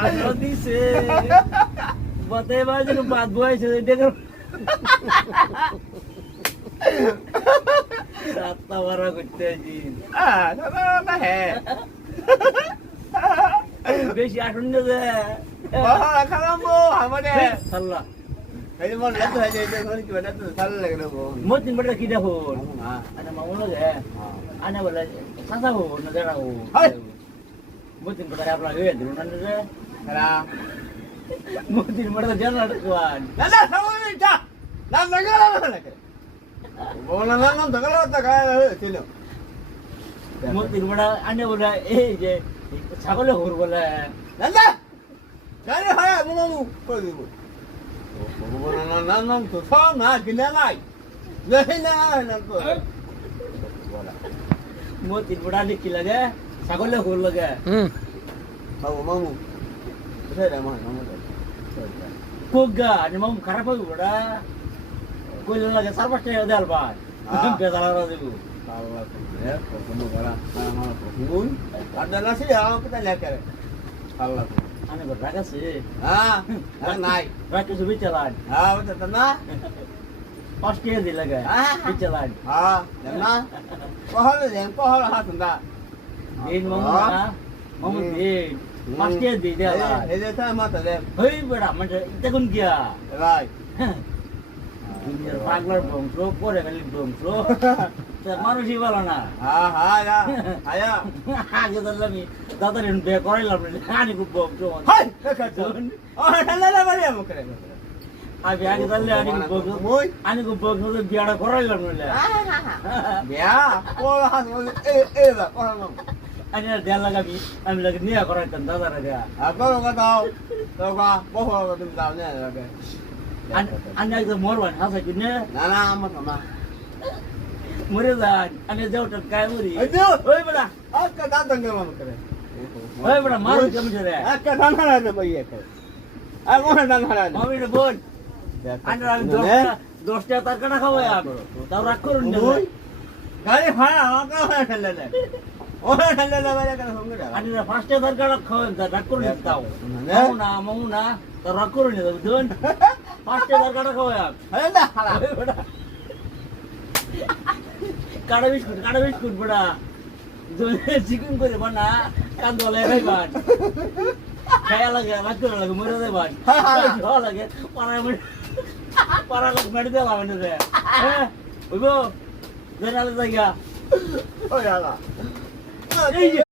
আলো দিছে বতাই বাজে বাদ বয়ছে দেখো রাতটা বড় করতে আছি হ্যাঁ বেশি আসুন না যে খালাম্বো আমাদের সাল্লাহ এই মন লাগতো হয় যে এখন কি বলে তো ভালো লাগে না গো মতিন বড় কি দেখো হ্যাঁ আনা মামু লাগে আনা বলে সাসা হো না জানা হো মতিন বড় আপলা হয়ে দিল না যে হ্যাঁ মতিন বড় জানা কোয়ান না না সামনে যা না লাগা লাগে বলা না না দগলা তো গায় ছিল মতিন বড় আনে বলে এই যে ছাগলে হোর বলে না না গায় হয় মামু কই দিব বলা না না না তো সব না কিনা নাই দেখি না না তো বলা মতিন বড় আনে কি লাগে ছাগলে হোর লাগে বাবু মামু কোথায় রে মামু কোগা আনে মামু খারাপ হবে বড় কইল লাগে চার পাঁচটা দেয়াল ভাই বেজালা দেব আল্লাহ করে কখনো বলা আমার কখন আর না সে আমার কথা লেখা আল্লাহ আনে বড় রাগাছে হ্যাঁ নাই রাকে সুবি চালান হ্যাঁ ওটা না পাঁচটা দিয়ে লাগে চালান হ্যাঁ না কহল হাত না দিন মামু না মামু দিন পাঁচটা দিয়ে দেয়াল এই যে তা মাতা দে হই বড় মানে এটা কোন গিয়া ভাই দুনিয়ার পাগলার বংশ করে গেলি বংশ মানুষই বলো না হ্যাঁ হ্যাঁ আয়া আগে ধরলাম দাদার বে করাইলাম আনি খুব বংশ হাই দেখাচ্ছ ও ঠান্ডা না বাড়ি আমো করে আমি আগে ধরলে আনি খুব বংশ বিয়াটা করাইলাম না বিয়া কোল হাত এ এ বা কোন আনি দেয়াল লাগাবি আমি লাগে নিয়ে করাইতাম দাদার আগে আপনার দাও তো বহু তুমি দাও না লাগে আনি একদম মরবান হাসা কিনে না না আমার না মরে যান আমি যাওটা গায়ে মরি এই দিও ওই বড়া আজকে দাঁত গেলাম করে ওই বড়া মারু কেমন রে আজকে দান হারাতে পাই একটা আর কোন দান হারাতে আমি বোন আনি আমি 10টা তরকাটা খাবো তাও রাগ করুন না গাড়ি ভাড়া আমাকে ঠেলে দেয় ও ঠেলে দেয় বাইরে কেন সঙ্গে আনি 5টা তরকাটা খাওয়েন তা রাগ করুন তাও মামু না তা রাগ করুন না বুঝুন 5টা তরকাটা খাওয়া আরে না হারা কাড়া বিস্কুট বড়া চিকেন করে বানা কান্দলে ভাইবান খায়া লাগে রাগ করে লাগে মরে দেবান লাগে পাড়া লোক মেরে দেওয়া মানে রে হ্যাঁ ওইব জেনালে জায়গা ও ইয়ালা এই